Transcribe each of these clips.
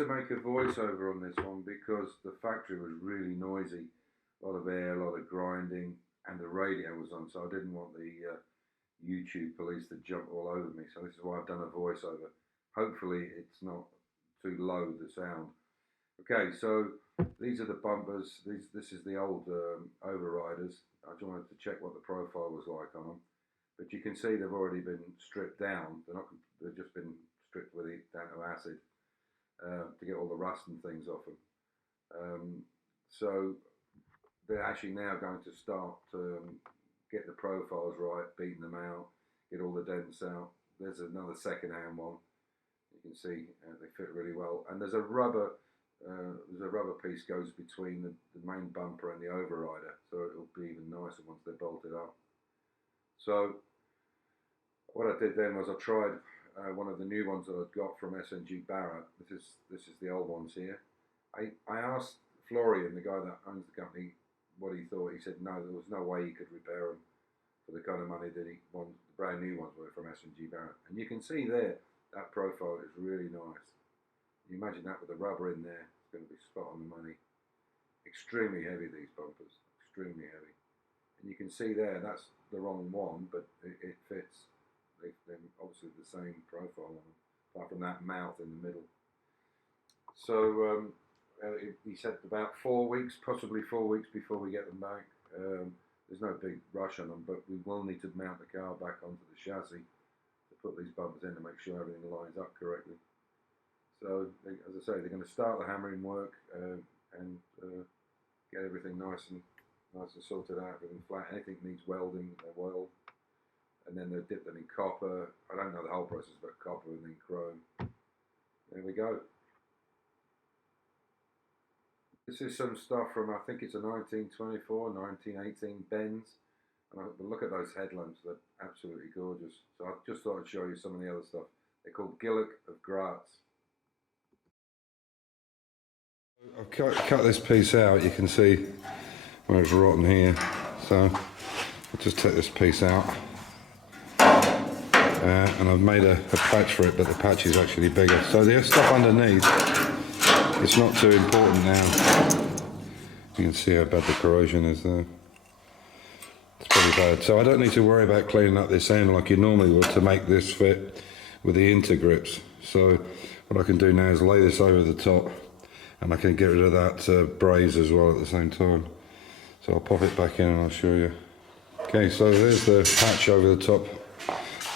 to make a voiceover on this one because the factory was really noisy, a lot of air, a lot of grinding, and the radio was on, so I didn't want the YouTube police to jump all over me. So this is why I've done a voiceover. Hopefully it's not too low, the sound. Okay, so these are the bumpers. This is the old overriders. I just wanted to check what the profile was like on them. But you can see they've already been stripped down. They've just been stripped with it down to acid to get all the rust and things off them. So they're actually now going to start to get the profiles right, beating them out, get all the dents out. There's another second-hand one. You can see they fit really well. And there's a rubber piece goes between the main bumper and the overrider, so it'll be even nicer once they're bolted up. So what I did then was I tried one of the new ones that I'd got from Jaguar. This is the old ones here. I asked Florian, the guy that owns the company, what he thought. He said no, there was no way he could repair them for the kind of money that he wanted. The brand new ones were from Jaguar, and you can see there that profile is really nice. You imagine that with the rubber in there, it's going to be spot on the money. Extremely heavy, these bumpers, extremely heavy. And you can see there, that's the wrong one, but it fits. They're obviously the same profile on them, apart from that mouth in the middle. So he said about 4 weeks, possibly 4 weeks before we get them back. There's no big rush on them, but we will need to mount the car back onto the chassis to put these bumpers in to make sure everything lines up correctly. So, as I say, they're going to start the hammering work and get everything nice and sorted out, everything flat. Anything that needs welding, they weld. And then they'll dip them in copper. I don't know the whole process, but copper and then chrome. There we go. This is some stuff from, I think it's a 1924, 1918 Benz. And look at those headlamps, they're absolutely gorgeous. So I just thought I'd show you some of the other stuff. They're called Gillick of Graz. I've cut this piece out, you can see where it's rotten here. So I'll just take this piece out. And I've made a patch for it, but the patch is actually bigger. So the stuff underneath, it's not too important now. You can see how bad the corrosion is there. It's pretty bad. So I don't need to worry about cleaning up this end like you normally would to make this fit with the intergrips. So what I can do now is lay this over the top, and I can get rid of that braze as well at the same time. So I'll pop it back in and I'll show you. Okay, so there's the patch over the top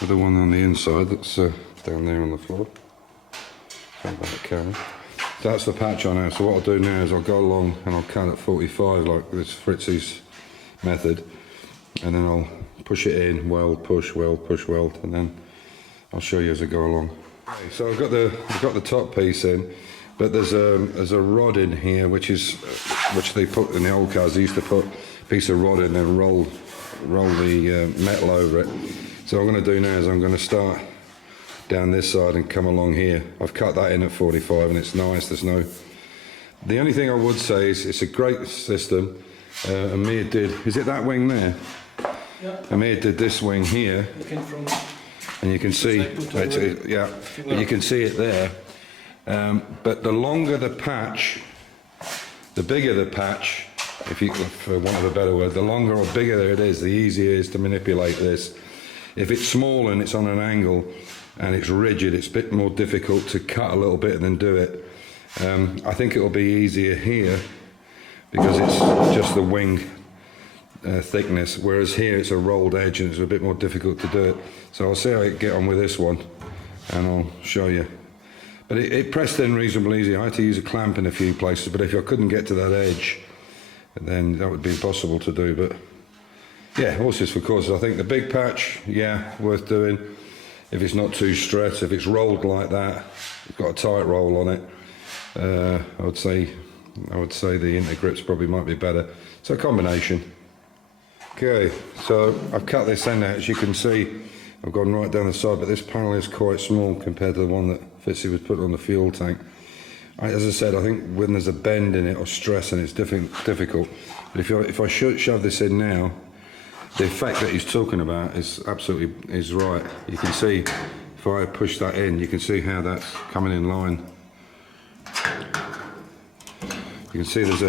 with the one on the inside that's down there on the floor. Sorry about the camera. So that's the patch on there. So what I'll do now is I'll go along and I'll cut at 45 like this Fitzee's method, and then I'll push it in, weld, push, weld, and then I'll show you as I go along. Okay, so I've got the top piece in, but there's a rod in here which they put in the old cars. They used to put a piece of rod in and roll the metal over it. So what I'm going to do now is I'm going to start down this side and come along here. I've cut that in at 45 and it's nice. The only thing I would say is it's a great system. Amir did, is it that wing there? Yeah. Amir did this wing here. Looking from, and you can see, yeah, but you can see it there. But the longer the patch, the bigger the patch, for want of a better word, the longer or bigger it is, the easier it is to manipulate this. If it's small and it's on an angle and it's rigid, it's a bit more difficult to cut a little bit and then do it. I think it'll be easier here because it's just the wing thickness, whereas here it's a rolled edge and it's a bit more difficult to do it. So I'll see how I get on with this one and I'll show you. But it pressed in reasonably easy. I had to use a clamp in a few places, but if I couldn't get to that edge, then that would be impossible to do. But yeah, horses for courses. I think the big patch, yeah, worth doing. If it's not too stressed, if it's rolled like that, it's got a tight roll on it, I would say the intergrips probably might be better. So a combination. Okay, so I've cut this end out. As you can see, I've gone right down the side, but this panel is quite small compared to the one that Fitzee was put on the fuel tank. As I said, I think when there's a bend in it or stress and it's difficult. But if I shove this in now, the effect that he's talking about is absolutely right. You can see, if I push that in, you can see how that's coming in line. You can see there's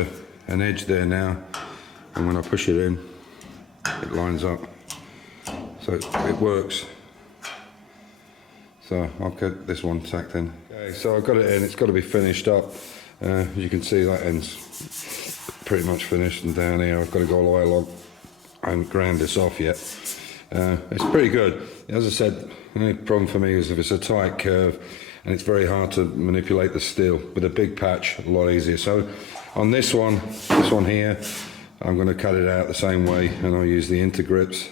an edge there now, and when I push it in, it lines up. So it works. So I'll get this one tacked in. Okay, so I've got it in, it's got to be finished up. As you can see, that end's pretty much finished, and down here I've got to go all the way along. I haven't ground this off yet. It's pretty good. As I said, the only problem for me is if it's a tight curve and it's very hard to manipulate the steel. With a big patch, a lot easier. So on this one here, I'm going to cut it out the same way, and I'll use the intergrips,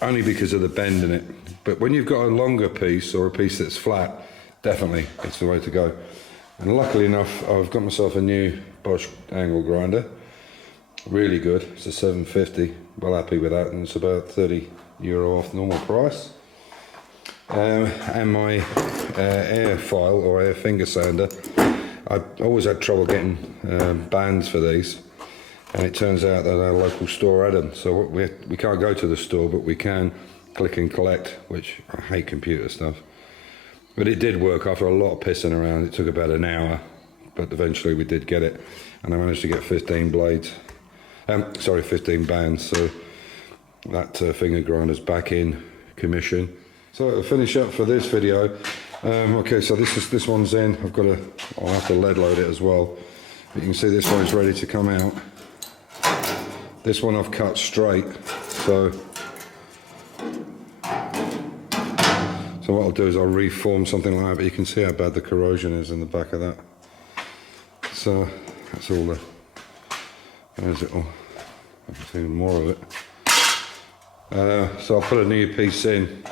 only because of the bend in it. But when you've got a longer piece or a piece that's flat, definitely it's the way to go. And luckily enough, I've got myself a new Bosch angle grinder. Really good. It's a 750. Well happy with that, and it's about €30 off normal price. And my air file or air finger sander, I always had trouble getting bands for these, and it turns out that our local store had them. So we can't go to the store, but we can click and collect, which I hate computer stuff. But it did work after a lot of pissing around. It took about an hour, but eventually we did get it, and I managed to get 15 blades. 15 bands. So that finger grinder's back in commission. So to finish up for this video, okay, so this one's in. I'll have to lead load it as well. But you can see this one's ready to come out. This one I've cut straight. So what I'll do is I'll reform something like that, but you can see how bad the corrosion is in the back of that. So that's all the, there's it all. I can see more of it. So I'll put a new piece in,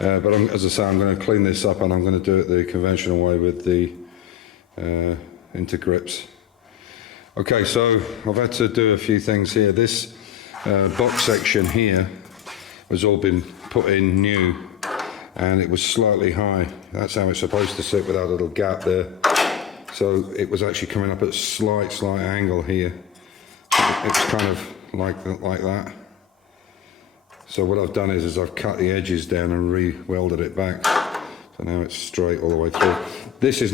but as I say, I'm going to clean this up, and I'm going to do it the conventional way with the intergrips. Okay, so I've had to do a few things here. This box section here has all been put in new, and it was slightly high. That's how it's supposed to sit, without a little gap there. So it was actually coming up at a slight angle here. It's kind of like that. So what I've done is I've cut the edges down and re-welded it back. So now it's straight all the way through. This has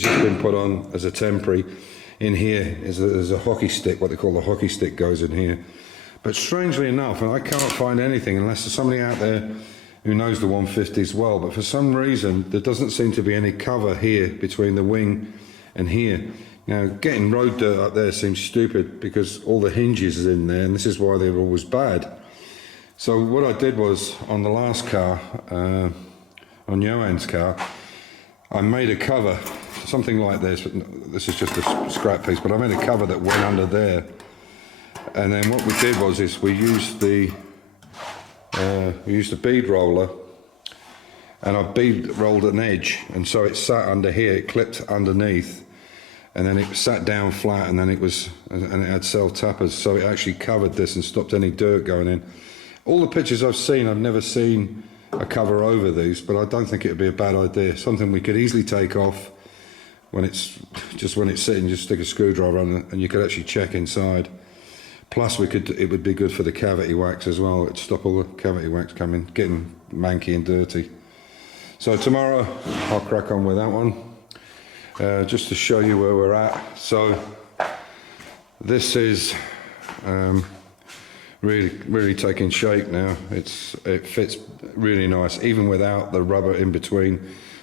just been put on as a temporary. In here there's a hockey stick, what they call the hockey stick goes in here. But strangely enough, and I can't find anything unless there's somebody out there who knows the 150s well, but for some reason there doesn't seem to be any cover here between the wing and here. Now, getting road dirt up there seems stupid because all the hinges is in there, and this is why they're always bad. So what I did was, on the last car, on Johan's car, I made a cover, something like this. This is just a scrap piece, but I made a cover that went under there. And then what we did was we used the bead roller, and I bead rolled an edge, and so it sat under here, it clipped underneath, and then it sat down flat, and then it had self-tappers, so it actually covered this and stopped any dirt going in. All the pictures I've seen, I've never seen a cover over these, but I don't think it would be a bad idea. Something we could easily take off when it's sitting, just stick a screwdriver on it, and you could actually check inside. Plus it would be good for the cavity wax as well. It'd stop all the cavity wax getting manky and dirty. So tomorrow I'll crack on with that one. Just to show you where we're at. So this is really taking shape now. It fits really nice, even without the rubber in between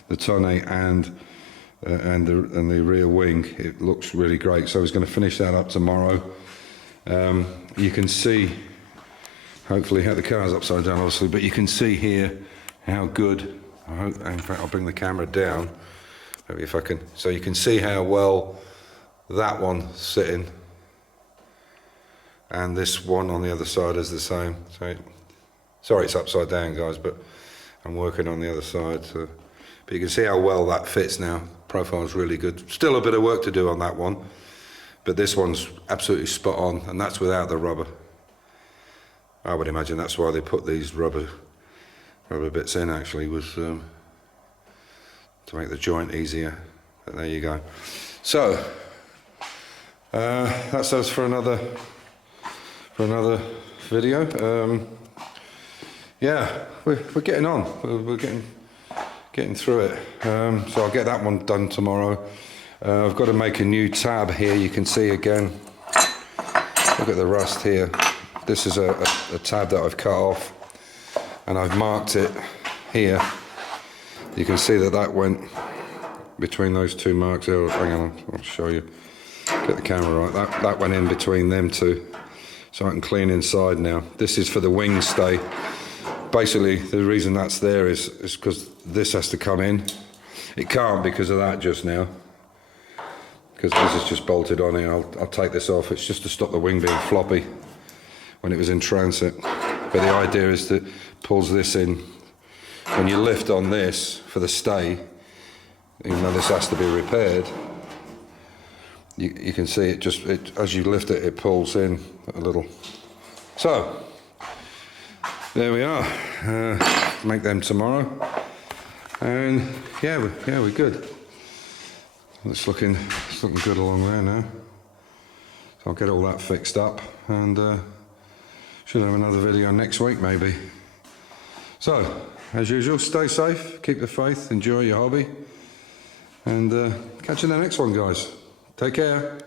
the tonne and the rear wing. It looks really great. So I was going to finish that up tomorrow. You can see, hopefully, how the car's upside down, obviously, but you can see here how good. In fact, I'll bring the camera down. Maybe if I can. So you can see how well that one's sitting, and this one on the other side is the same. So, sorry, it's upside down, guys, but I'm working on the other side. So, but you can see how well that fits now. Profile's really good. Still a bit of work to do on that one, but this one's absolutely spot on, and that's without the rubber. I would imagine that's why they put these rubber bits in. Actually, was to make the joint easier. But there you go. So that's us for another video. Yeah, we're getting on. We're getting through it. So I'll get that one done tomorrow. I've got to make a new tab here. You can see again, look at the rust here. This is a tab that I've cut off, and I've marked it here. You can see that that went between those two marks there. Hang on, I'll show you. Get the camera right. That went in between them two, so I can clean inside now. This is for the wing stay. Basically, the reason that's there is because this has to come in. It can't because of that just now, because this is just bolted on here. I'll take this off. It's just to stop the wing being floppy when it was in transit. But the idea is that it pulls this in. When you lift on this for the stay, even though this has to be repaired, you can see it just, as you lift it, it pulls in a little. So, there we are. Make them tomorrow. And yeah, we're good. It's looking good along there now. So I'll get all that fixed up, and should have another video next week maybe. So, as usual, stay safe, keep the faith, enjoy your hobby, and catch you in the next one, guys. Take care.